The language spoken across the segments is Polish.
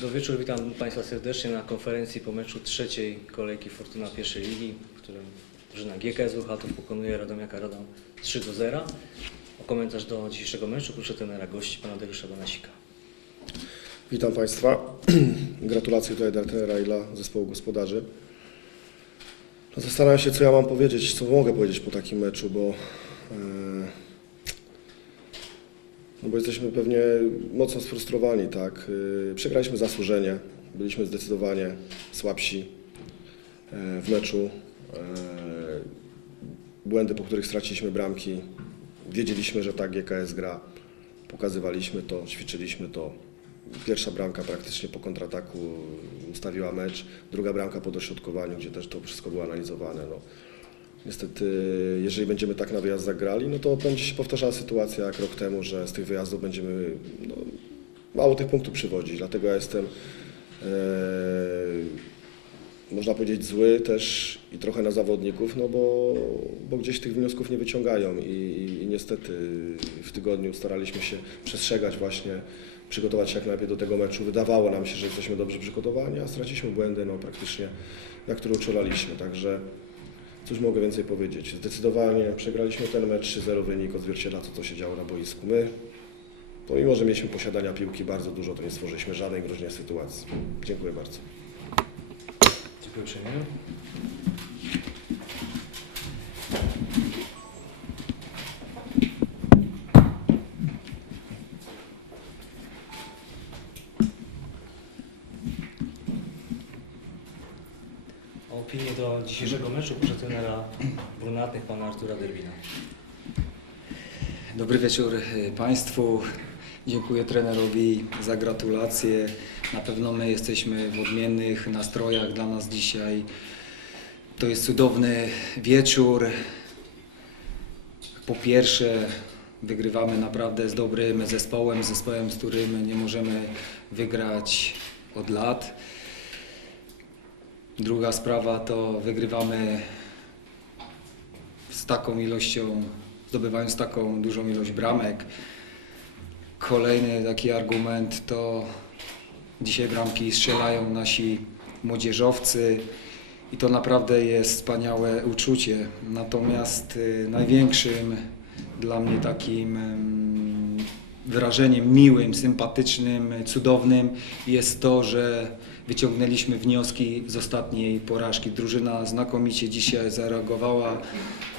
Do wieczór witam Państwa serdecznie na konferencji po meczu trzeciej kolejki Fortuna pierwszej ligi, w którym drużyna GKS Bełchatów pokonuje Radomiaka Radom 3 do 0. O komentarz do dzisiejszego meczu proszę trenera gości pana Dariusza Banasika. Witam Państwa. Gratulacje tutaj dla trenera i dla zespołu gospodarzy. No zastanawiam się, co ja mam powiedzieć, co mogę powiedzieć po takim meczu, bo, e, no bo jesteśmy pewnie mocno sfrustrowani, tak. E, Przegraliśmy zasłużenie, byliśmy zdecydowanie słabsi e, w meczu. E, Błędy, po których straciliśmy bramki. Wiedzieliśmy, że tak GKS gra. Pokazywaliśmy to, ćwiczyliśmy to. Pierwsza bramka praktycznie po kontrataku ustawiła mecz, druga bramka po dośrodkowaniu, gdzie też to wszystko było analizowane. No. Niestety, jeżeli będziemy tak na wyjazd zagrali, no to będzie się powtarzała sytuacja jak rok temu, że z tych wyjazdów będziemy no, mało tych punktów przywodzić. Dlatego ja jestem, e, można powiedzieć, zły też i trochę na zawodników, no bo, bo gdzieś tych wniosków nie wyciągają i, i, niestety w tygodniu staraliśmy się przestrzegać właśnie przygotować się jak najlepiej do tego meczu. Wydawało nam się, że jesteśmy dobrze przygotowani, a straciliśmy błędy no, praktycznie, na które uczulaliśmy. Także cóż mogę więcej powiedzieć. Zdecydowanie przegraliśmy ten mecz 3-0 wynik odzwierciedla to, co się działo na boisku. My, pomimo, że mieliśmy posiadania piłki bardzo dużo, to nie stworzyliśmy żadnej groźnej sytuacji. Dziękuję bardzo. Dziękuję uprzejmie. Opinię do dzisiejszego meczu proszę trenera brunatnych pana Artura Derbina. Dobry wieczór y, Państwu. Dziękuję trenerowi za gratulacje. Na pewno my jesteśmy w odmiennych nastrojach dla nas dzisiaj. To jest cudowny wieczór. Po pierwsze, wygrywamy naprawdę z dobrym zespołem, zespołem, z którym nie możemy wygrać od lat. Druga sprawa to wygrywamy z taką ilością, zdobywając taką dużą ilość bramek. Kolejny taki argument to dzisiaj bramki strzelają nasi młodzieżowcy i to naprawdę jest wspaniałe uczucie. Natomiast y, największym dla mnie takim wrażeniem miłym, sympatycznym, cudownym jest to, że wyciągnęliśmy wnioski z ostatniej porażki. Drużyna znakomicie dzisiaj zareagowała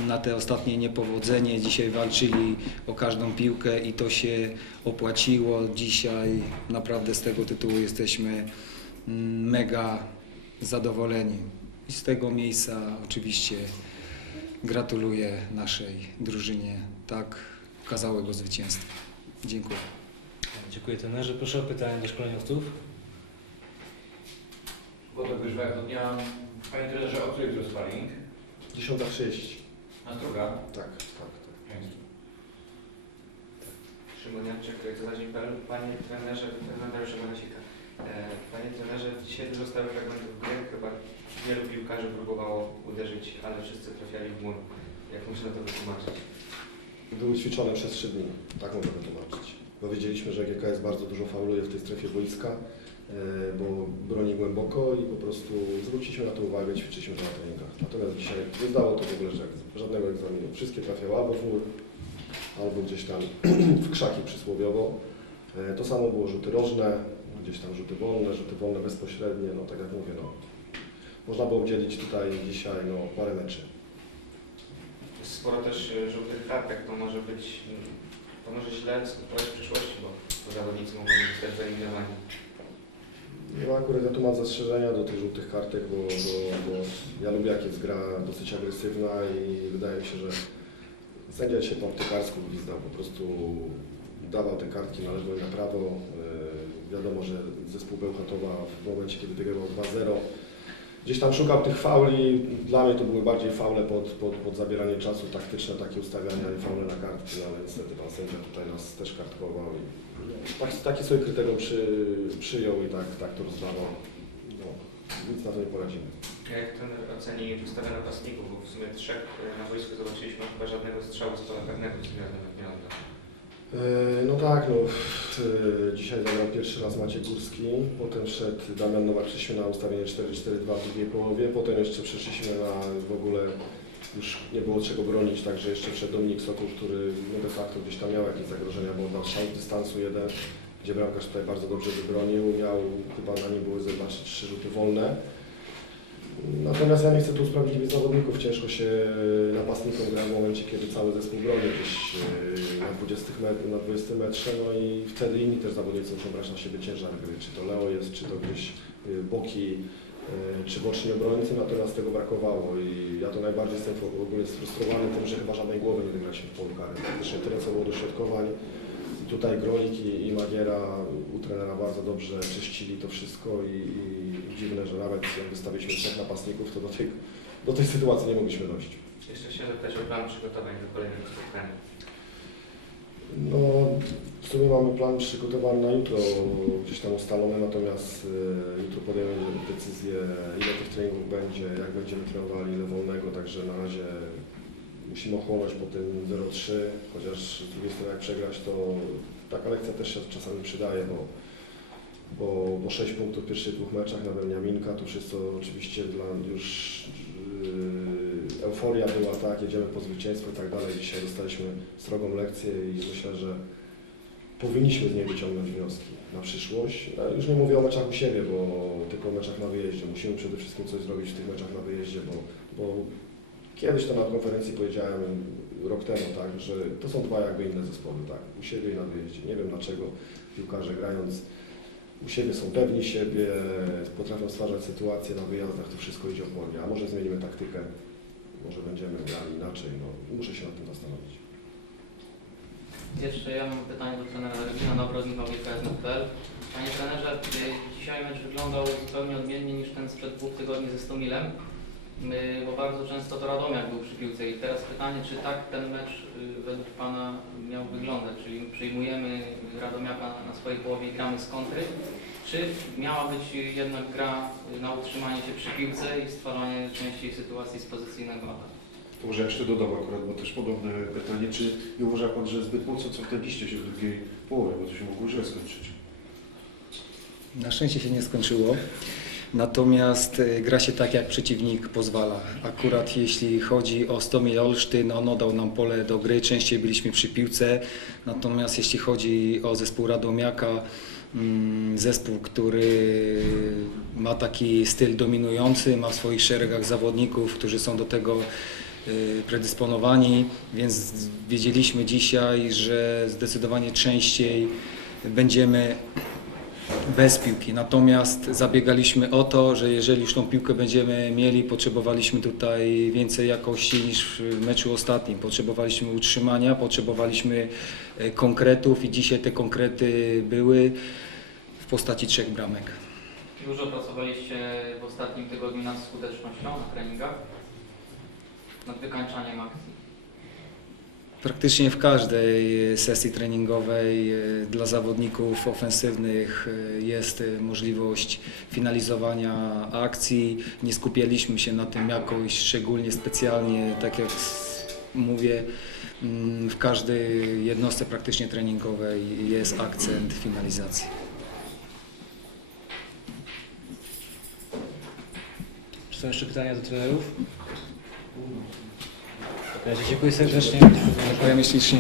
na te ostatnie niepowodzenie. Dzisiaj walczyli o każdą piłkę i to się opłaciło. Dzisiaj naprawdę z tego tytułu jesteśmy mm, mega zadowoleni. I z tego miejsca oczywiście gratuluję naszej drużynie tak okazałego zwycięstwa. Dziękuję. Dziękuję trenerze. Proszę o pytanie do szkoleniowców. Wodek Wyżwach do dnia. Panie trenerze, o której to jest sparring? 10.30. Na droga. Tak, tak. tak. Szymon Janczyk, to za dzień PL. Panie trenerze, trener Dariusza Banasika. E, Panie trenerze, dzisiaj dużo stałych fragmentów gry. Chyba wielu piłkarzy próbowało uderzyć, ale wszyscy trafiali w mur. Jak można to wytłumaczyć? Były ćwiczone przez 3 dni, tak mogę wytłumaczyć. Bo wiedzieliśmy, że GKS bardzo dużo fauluje w tej strefie boiska, e, bo broni głęboko i po prostu zwróciliśmy na to uwagę, ćwiczyliśmy to na treningach. Natomiast dzisiaj nie zdało to w ogóle ża- żadnego egzaminu. Wszystkie trafiały albo w mur, albo gdzieś tam w krzaki przysłowiowo. E, To samo było rzuty rożne, gdzieś tam rzuty wolne, rzuty wolne bezpośrednie, no tak jak mówię, no. Można było dzielić tutaj dzisiaj no, parę meczy. Sporo też e, żółtych kartek, to może być, mm, to może źle skutkować w przyszłości, bo to zawodnicy mogą zostać wyeliminowani. No akurat ja tu mam zastrzeżenia do tych żółtych kartek, bo, bo, bo ja lubię jak jest gra dosyć agresywna i wydaje mi się, że sędzia się po aptekarsku gwizdał, po prostu dawał te kartki na lewo i na prawo. Yy, wiadomo, że zespół Bełchatowa w momencie, kiedy wygrywał 2-0, gdzieś tam szukał tych fauli. Dla mnie to były bardziej faule pod, pod, pod zabieranie czasu, taktyczne takie ustawiania i faule na kartki, no, ale niestety pan sędzia tutaj nas też kartkował i tak, takie sobie kryterium przy, przyjął i tak, tak to rozdawał. No, nic na to nie poradzimy. Jak trener oceni ustawę napastników, bo w sumie trzech na boisku zobaczyliśmy, chyba żadnego strzału z pola karnego z nie oddał. Yy, No tak, no, yy, dzisiaj zagrał pierwszy raz Maciek Górski, potem wszedł Damian Nowak, przeszliśmy na ustawienie 4-4-2 w drugiej połowie, potem jeszcze przeszliśmy na w ogóle już nie było czego bronić, także jeszcze wszedł Dominik Sokół, który no de facto gdzieś tam miał jakieś zagrożenia, bo oddał strzał z dystansu jeden, gdzie bramkarz tutaj bardzo dobrze wybronił, miał chyba na nim były zobaczyć trzy rzuty wolne. Natomiast ja nie chcę tu usprawiedliwić zawodników. Ciężko się napastnikom gra w momencie, kiedy cały zespół broni gdzieś yy, na 20, metr, na 20 metrze, no i wtedy inni też zawodnicy muszą brać na siebie ciężar gry. Czy to Leo jest, czy to gdzieś yy, boki, yy, czy boczni obrońcy, natomiast tego brakowało i ja to najbardziej jestem w ogóle sfrustrowany tym, że chyba żadnej głowy nie wygraliśmy w polu karnym. Faktycznie tyle, co było dośrodkowań. Tutaj Grolik i, i Magiera u trenera bardzo dobrze czyścili to wszystko i, i dziwne, że nawet jak wystawiliśmy trzech napastników, to do tej, do tej sytuacji nie mogliśmy dojść. Jeszcze chciałem zapytać o plan przygotowań do kolejnego spotkania. No, w sumie mamy plan przygotowany na jutro, gdzieś tam ustalony, natomiast y, jutro podejmiemy decyzję, ile tych treningów będzie, jak będziemy trenowali, ile wolnego, także na razie musimy ochłonąć po tym 0-3, chociaż z drugiej strony jak przegrać, to taka lekcja też się czasami przydaje, bo, bo, bo 6 punktów w pierwszych dwóch meczach na Beniaminka, to wszystko oczywiście dla już yy, euforia była, tak, jedziemy po zwycięstwo i tak dalej. Dzisiaj dostaliśmy srogą lekcję i myślę, że powinniśmy z niej wyciągnąć wnioski na przyszłość. No, już nie mówię o meczach u siebie, bo tylko o meczach na wyjeździe. Musimy przede wszystkim coś zrobić w tych meczach na wyjeździe, bo, bo kiedyś to na konferencji powiedziałem rok temu, tak, że to są dwa jakby inne zespoły, tak, u siebie i na wyjeździe. Nie wiem dlaczego piłkarze grając u siebie są pewni siebie, potrafią stwarzać sytuacje na wyjazdach, to wszystko idzie opornie. A może zmienimy taktykę, może będziemy grali inaczej, no muszę się nad tym zastanowić. Jeszcze ja mam pytanie do trenera Regina Nowrodnika GKS.pl. Panie trenerze, dzisiaj mecz wyglądał zupełnie odmiennie niż ten sprzed dwóch tygodni ze Stomilem, bo bardzo często to Radomiak był przy piłce i teraz pytanie, czy tak ten mecz y, według Pana miał wyglądać, czyli przyjmujemy Radomiaka na swojej połowie i gramy z kontry, czy miała być jednak gra na utrzymanie się przy piłce i stwarzanie częściej sytuacji z pozycyjnego ataku? To może jeszcze dodam akurat, bo też podobne pytanie, czy nie uważa Pan, że zbyt mocno cofnęliście się w drugiej połowie, bo to się mogło źle skończyć? Na szczęście się nie skończyło. Natomiast y, gra się tak, jak przeciwnik pozwala. Akurat jeśli chodzi o Stomil Olsztyn, on oddał nam pole do gry, częściej byliśmy przy piłce. Natomiast jeśli chodzi o zespół Radomiaka, mm, zespół, który ma taki styl dominujący, ma w swoich szeregach zawodników, którzy są do tego y, predysponowani, więc wiedzieliśmy dzisiaj, że zdecydowanie częściej będziemy bez piłki. Natomiast zabiegaliśmy o to, że jeżeli już tą piłkę będziemy mieli, potrzebowaliśmy tutaj więcej jakości niż w meczu ostatnim. Potrzebowaliśmy utrzymania, potrzebowaliśmy e, konkretów i dzisiaj te konkrety były w postaci trzech bramek. Dużo pracowaliście w ostatnim tygodniu nad skutecznością na treningach, nad wykańczaniem akcji. Praktycznie w każdej sesji treningowej e, dla zawodników ofensywnych e, jest e, możliwość finalizowania akcji. Nie skupialiśmy się na tym jakoś szczególnie specjalnie, tak jak mówię, mm, w każdej jednostce praktycznie treningowej jest akcent finalizacji. Czy są jeszcze pytania do trenerów? Dziękuję serdecznie. Dziękuję ślicznie.